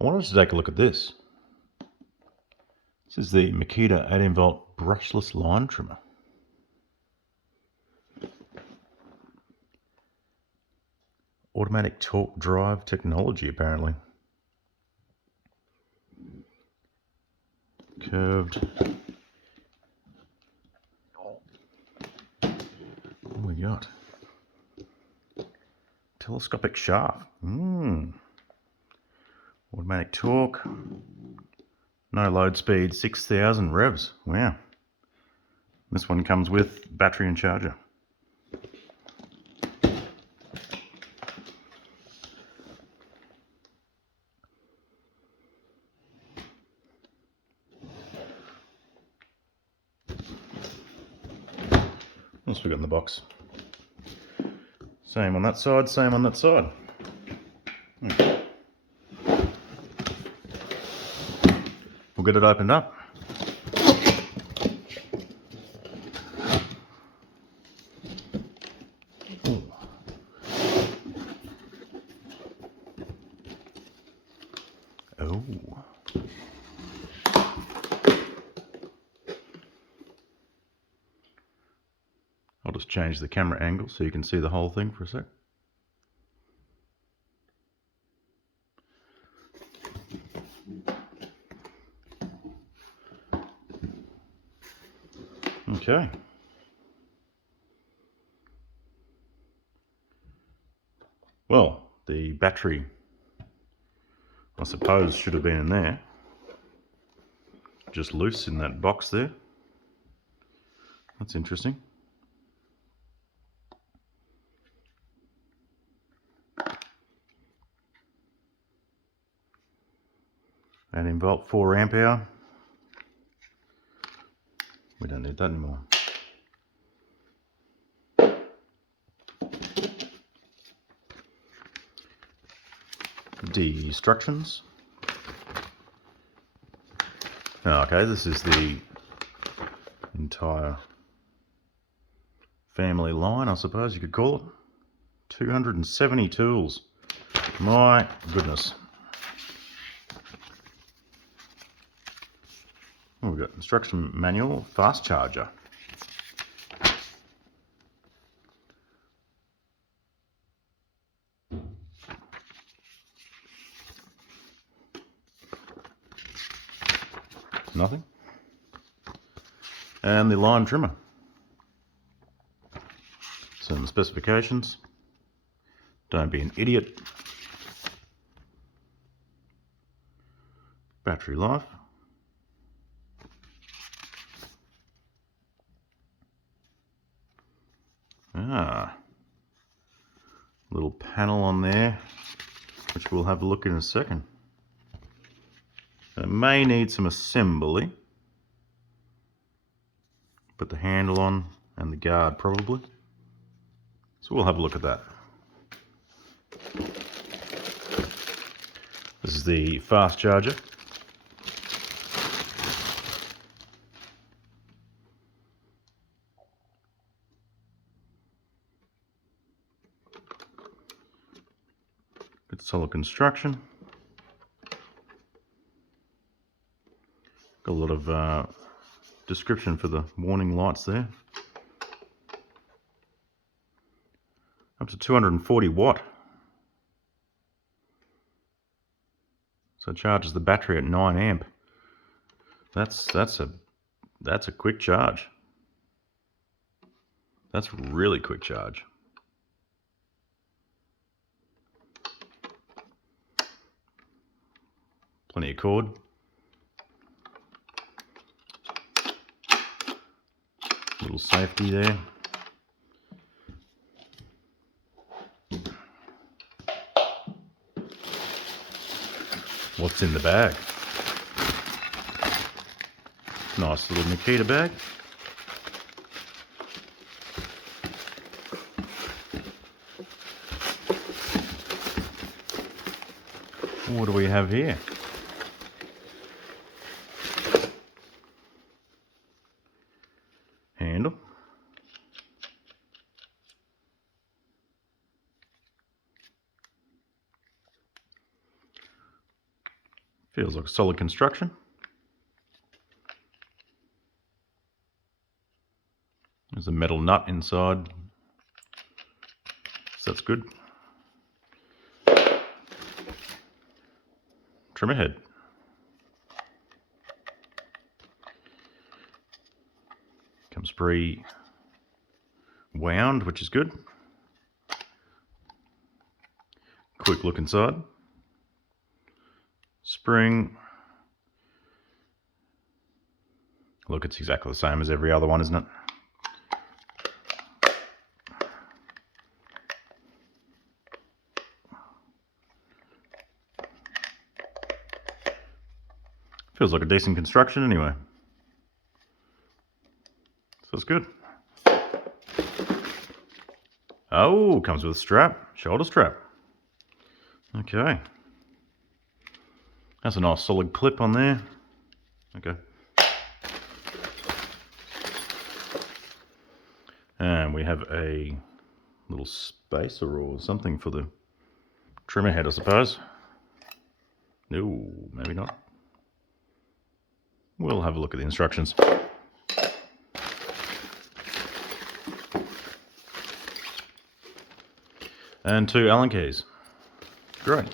I wanted to take a look at this. This is the Makita 18v brushless line trimmer. Automatic torque drive technology, apparently. Curved. What do we got? Telescopic shaft. Automatic torque. No load speed, 6,000 revs. Wow. This one comes with battery and charger. What else we got in the box? Same on that side, same on that side. We'll get it opened up. Ooh. Oh. I'll just change the camera angle so you can see the whole thing for a sec. Okay. Well, the battery, I suppose, should have been in there. Just loose in that box there. That's interesting. And in volt 4 amp hour. We don't need that anymore. The instructions. Okay, this is the entire family line, I suppose you could call it. 270 tools. My goodness. Oh, we've got instruction manual, fast charger. Nothing. And the line trimmer. Some specifications. Don't be an idiot. Battery life. Little panel on there, which we'll have a look in a second. It may need some assembly. Put the handle on and the guard probably. So we'll have a look at that. This is the fast charger. Good solid construction. Got a lot of description for the warning lights there. Up to 240 watt. So it charges the battery at 9 amp. That's a quick charge. That's really quick charge. Plenty of cord. Little safety there. What's in the bag? Nice little Makita bag. What do we have here? Handle. Feels like a solid construction. There's a metal nut inside, so that's good. Trimmer head. Comes pre-wound, which is good. Quick look inside. Spring. Look, it's exactly the same as every other one, isn't it? Feels like a decent construction anyway. So it's good. Oh, comes with a strap, shoulder strap. Okay. That's a nice solid clip on there. Okay. And we have a little spacer or something for the trimmer head, I suppose. No, maybe not. We'll have a look at the instructions. And 2 Allen keys. Great.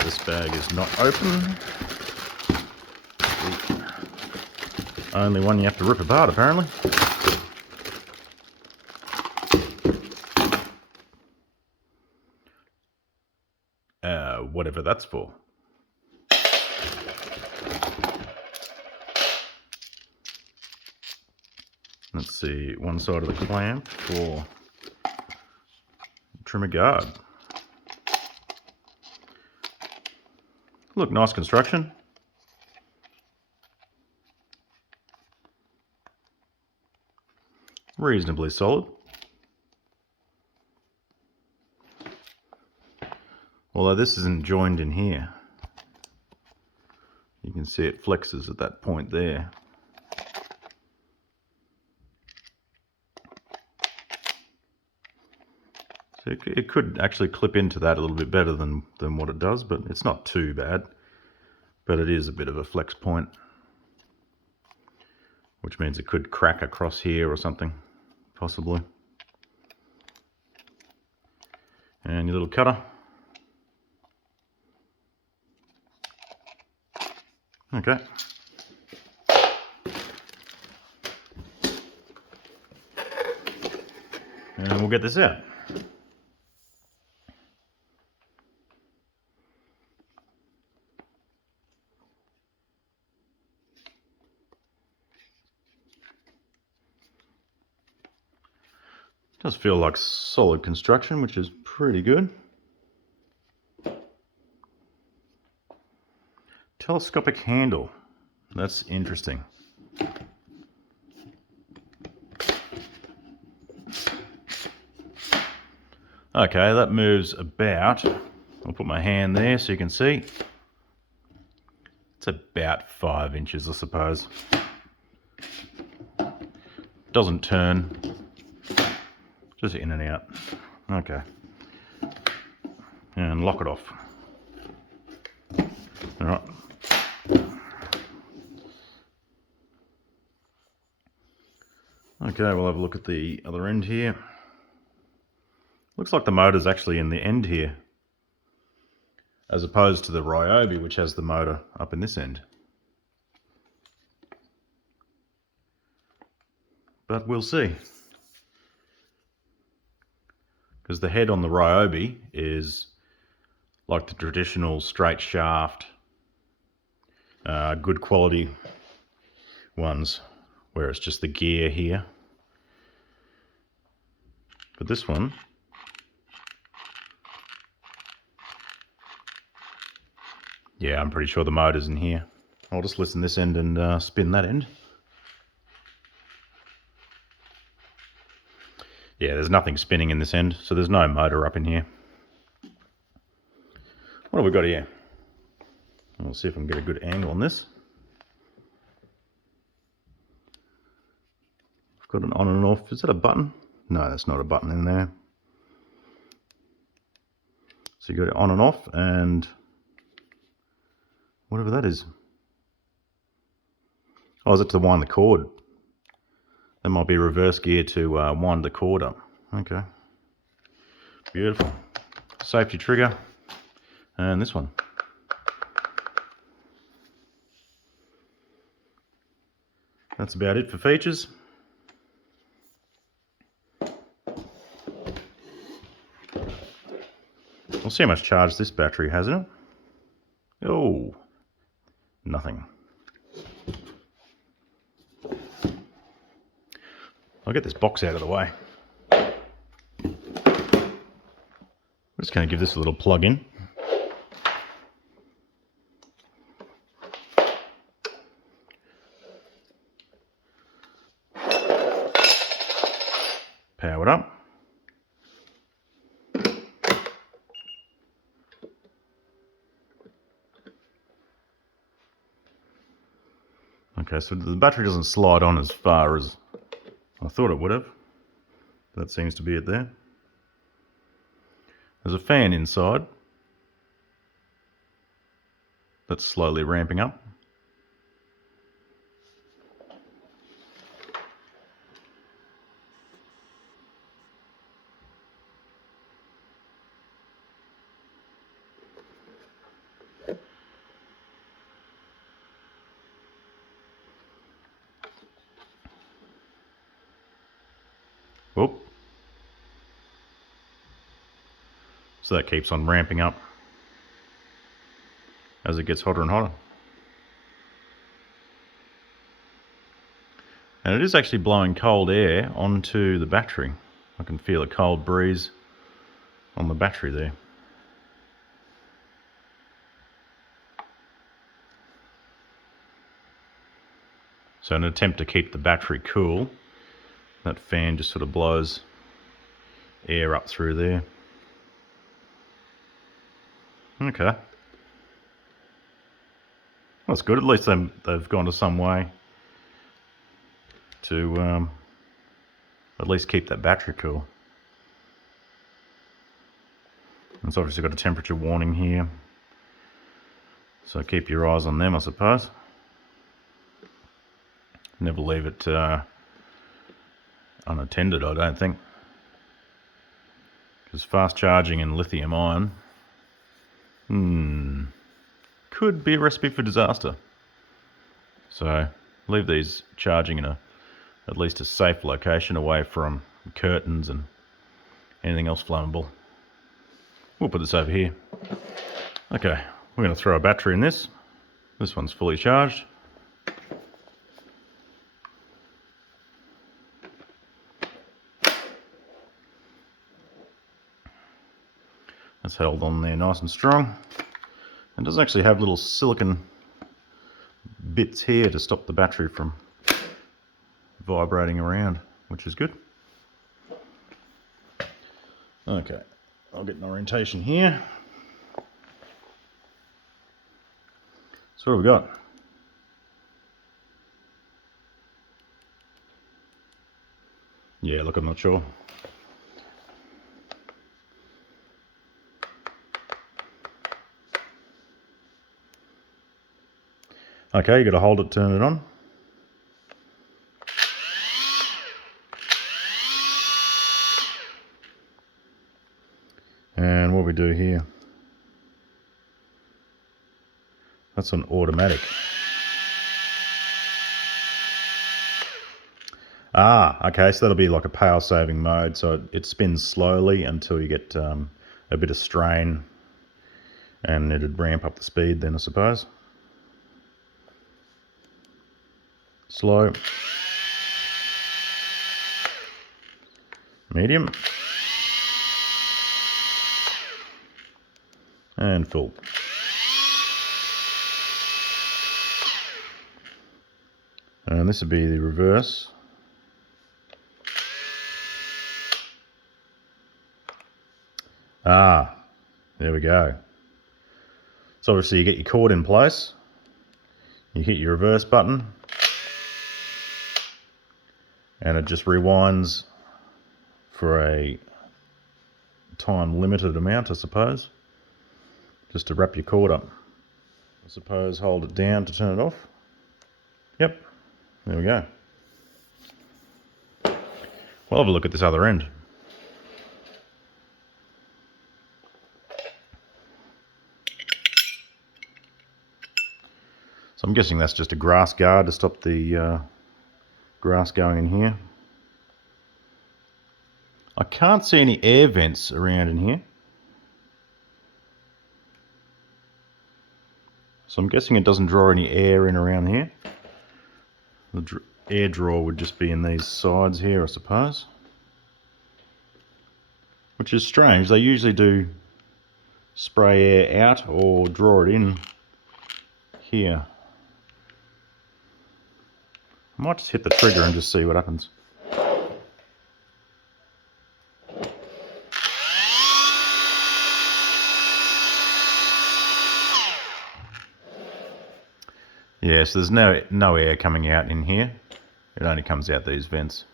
This bag is not open. Only one you have to rip apart, apparently. Whatever that's for. Let's see, one side of the clamp for trimmer guard. Look, nice construction. Reasonably solid. Although this isn't joined in here. You can see it flexes at that point there. So it could actually clip into that a little bit better than what it does, but it's not too bad. But it is a bit of a flex point, which means it could crack across here or something, possibly. And your little cutter. Okay. And we'll get this out. Does feel like solid construction, which is pretty good. Telescopic handle. That's interesting. Okay, that moves about. I'll put my hand there so you can see. It's about 5 inches, I suppose. Doesn't turn. Just in and out. Okay. And lock it off. Alright. Okay, we'll have a look at the other end here. Looks like the motor's actually in the end here, as opposed to the Ryobi, which has the motor up in this end. But we'll see. Because the head on the Ryobi is like the traditional straight shaft, good quality ones, where it's just the gear here. But this one, yeah, I'm pretty sure the motor's in here. I'll just listen this end and spin that end. Yeah, there's nothing spinning in this end, so there's no motor up in here. What have we got here? I'll see if I can get a good angle on this. got an on and off. Is that a button? No, that's not a button in there. So you got it on and off, and whatever that is. Oh, is it to wind the cord? That might be reverse gear to wind the cord up. Okay. Beautiful. Safety trigger. And this one. That's about it for features. We'll see how much charge this battery has in it. Oh, nothing. I'll get this box out of the way. I'm just going to give this a little plug in. Power it up. Okay, so the battery doesn't slide on as far as I thought it would have. That seems to be it there. There's a fan inside that's slowly ramping up. Whoop. So that keeps on ramping up as it gets hotter and hotter. And it is actually blowing cold air onto the battery. I can feel a cold breeze on the battery there. So in an attempt to keep the battery cool, that fan just sort of blows air up through there. Okay. That's good. At least they've gone to some way to at least keep that battery cool. It's obviously got a temperature warning here, so keep your eyes on them, I suppose. Never leave it unattended, I don't think, because fast charging and lithium ion could be a recipe for disaster. So leave these charging in at least a safe location away from curtains and anything else flammable. We'll put this over here. Okay, we're going to throw a battery in this. This one's fully charged. That's held on there nice and strong. It does actually have little silicon bits here to stop the battery from vibrating around, which is good. Okay, I'll get an orientation here. So what have we got? Yeah, look, I'm not sure. Okay, you got to hold it, turn it on. And what we do here, that's on automatic. Okay, so that'll be like a power saving mode, so it spins slowly until you get a bit of strain, and it'd ramp up the speed then, I suppose. Slow, medium, and full. And this would be the reverse. There we go. So obviously you get your cord in place, you hit your reverse button, and it just rewinds for a time limited amount, I suppose, just to wrap your cord up. I suppose hold it down to turn it off. Yep, there we go. We'll have a look at this other end. So I'm guessing that's just a grass guard to stop the grass going in here. I can't see any air vents around in here. So I'm guessing it doesn't draw any air in around here. The air draw would just be in these sides here, I suppose. Which is strange. They usually do spray air out or draw it in here. I might just hit the trigger and just see what happens. Yeah, so there's no air coming out in here. It only comes out these vents.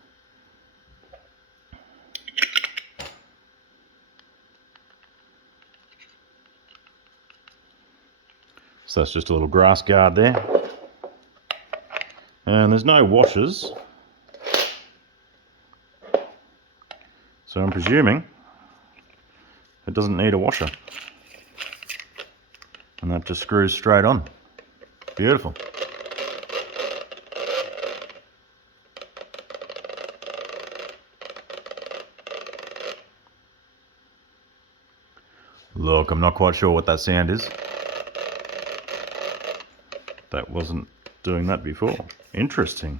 So that's just a little grass guard there. And there's no washers. So I'm presuming it doesn't need a washer. And that just screws straight on. Beautiful. Look, I'm not quite sure what that sound is. That wasn't doing that before. Interesting.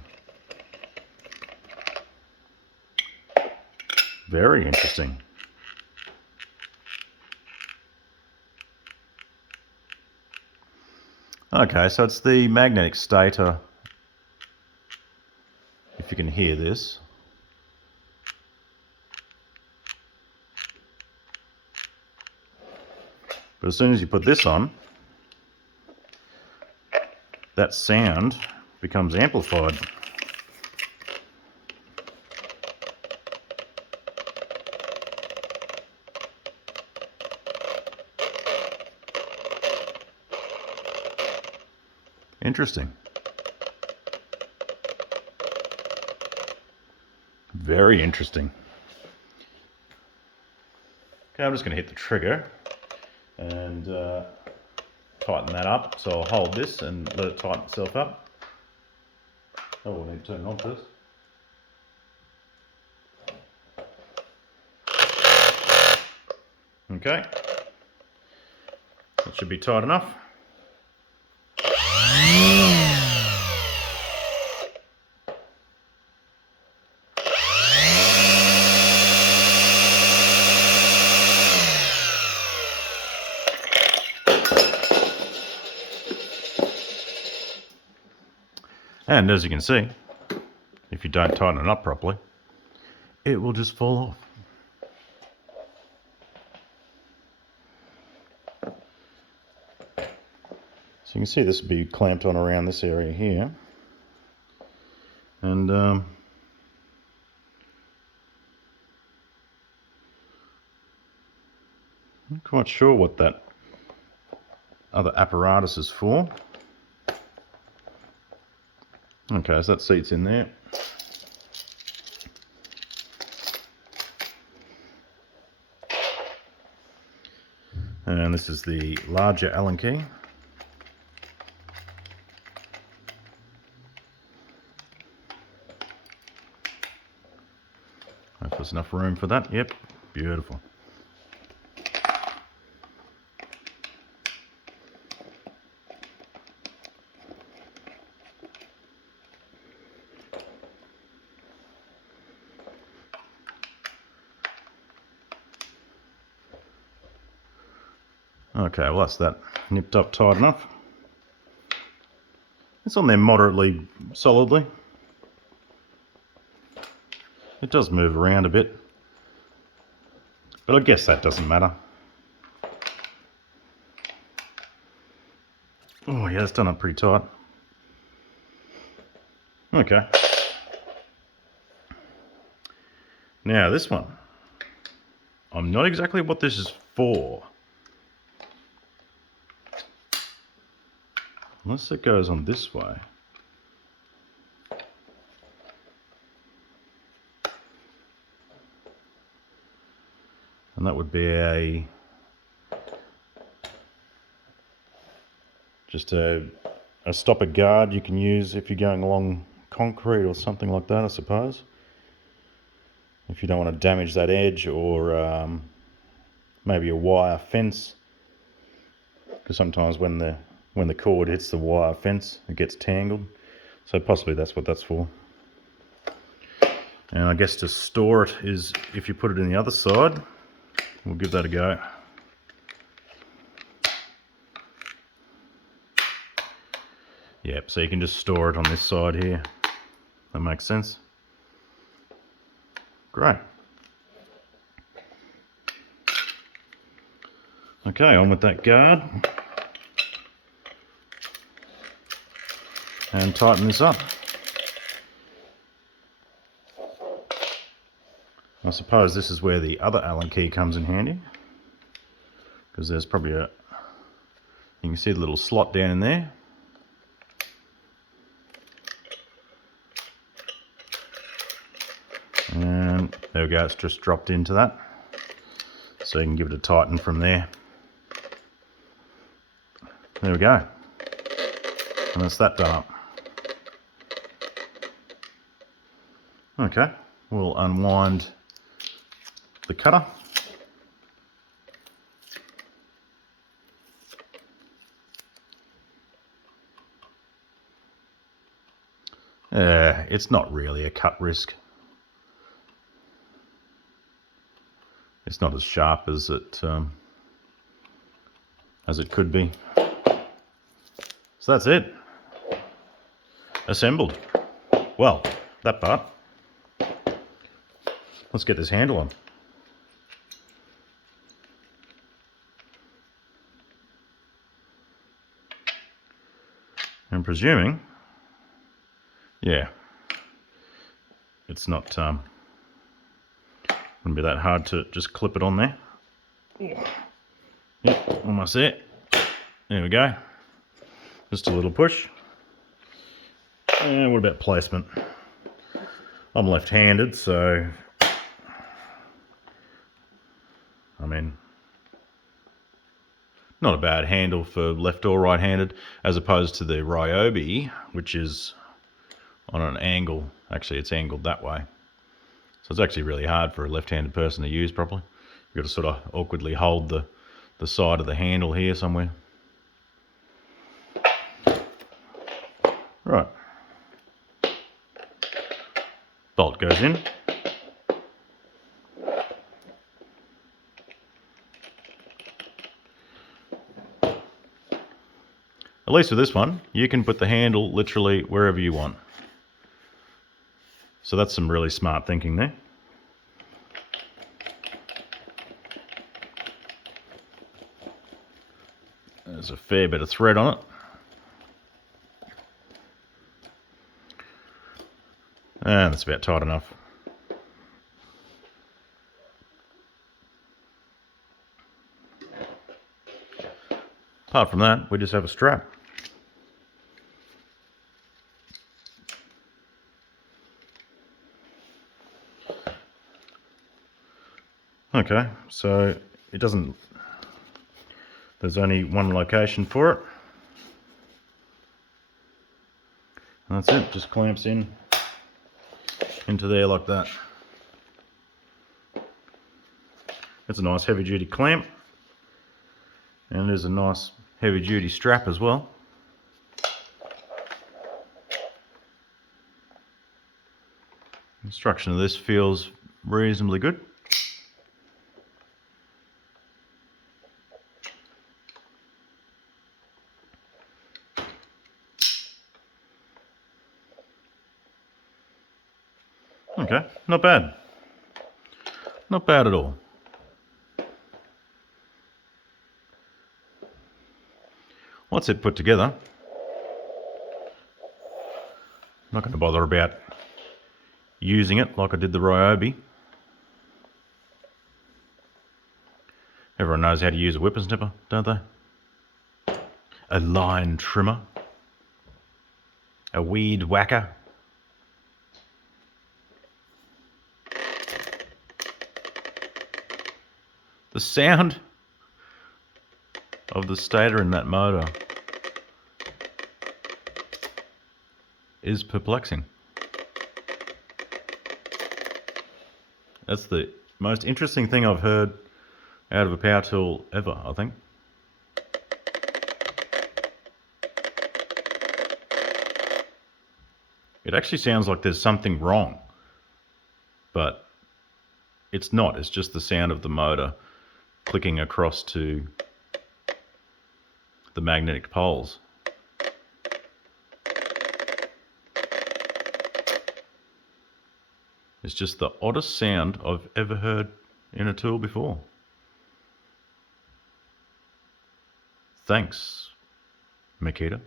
Very interesting. Okay, so it's the magnetic stator, if you can hear this. But as soon as you put this on, that sound becomes amplified. Interesting. Very interesting. Okay, I'm just going to hit the trigger and tighten that up. So I'll hold this and let it tighten itself up. Oh, we'll need to turn it on first. Okay. That should be tight enough. And as you can see, if you don't tighten it up properly, it will just fall off. So you can see this will be clamped on around this area here. And I'm not quite sure what that other apparatus is for. Okay, so that seat's in there. And this is the larger Allen key. Hope there's enough room for that. Yep, beautiful. Okay, well that's that nipped up tight enough. It's on there moderately solidly. It does move around a bit, but I guess that doesn't matter. Oh yeah, it's done up pretty tight. Okay. Now this one, I'm not exactly what this is for. Unless it goes on this way. And that would be just a stopper guard you can use if you're going along concrete or something like that, I suppose. If you don't want to damage that edge, or maybe a wire fence, because sometimes when the cord hits the wire fence it gets tangled, so possibly that's what that's for. And I guess to store it is if you put it in the other side. We'll give that a go. Yep, so you can just store it on this side here. That makes sense. Great. Okay, on with that guard. And tighten this up. I suppose this is where the other Allen key comes in handy, because there's probably you can see the little slot down in there. And there we go, it's just dropped into that. So you can give it a tighten from there. There we go. And that's that done up. Okay, we'll unwind the cutter. It's not really a cut risk. It's not as sharp as it could be. So that's it. Assembled. Well, that part. Let's get this handle on. I'm presuming, yeah, it's not, wouldn't be that hard to just clip it on there. Yep, almost there. There we go. Just a little push. And what about placement? I'm left-handed, so, I mean, not a bad handle for left or right-handed, as opposed to the Ryobi, which is on an angle. Actually, it's angled that way. So it's actually really hard for a left-handed person to use properly. You've got to sort of awkwardly hold the side of the handle here somewhere. Right. Bolt goes in. At least with this one, you can put the handle literally wherever you want. So that's some really smart thinking there. There's a fair bit of thread on it. And that's about tight enough. Apart from that, we just have a strap. Okay, so it doesn't, there's only one location for it. And that's it, just clamps in into there like that. It's a nice heavy duty clamp, and there's a nice heavy duty strap as well. Construction of this feels reasonably good. Okay, not bad. Not bad at all. Once it put together, I'm not going to bother about using it like I did the Ryobi. Everyone knows how to use a whipper snipper, don't they? A line trimmer. A weed whacker. The sound of the stator in that motor is perplexing. That's the most interesting thing I've heard out of a power tool ever, I think. It actually sounds like there's something wrong, but it's not. It's just the sound of the motor clicking across to the magnetic poles. It's just the oddest sound I've ever heard in a tool before. Thanks, Makita.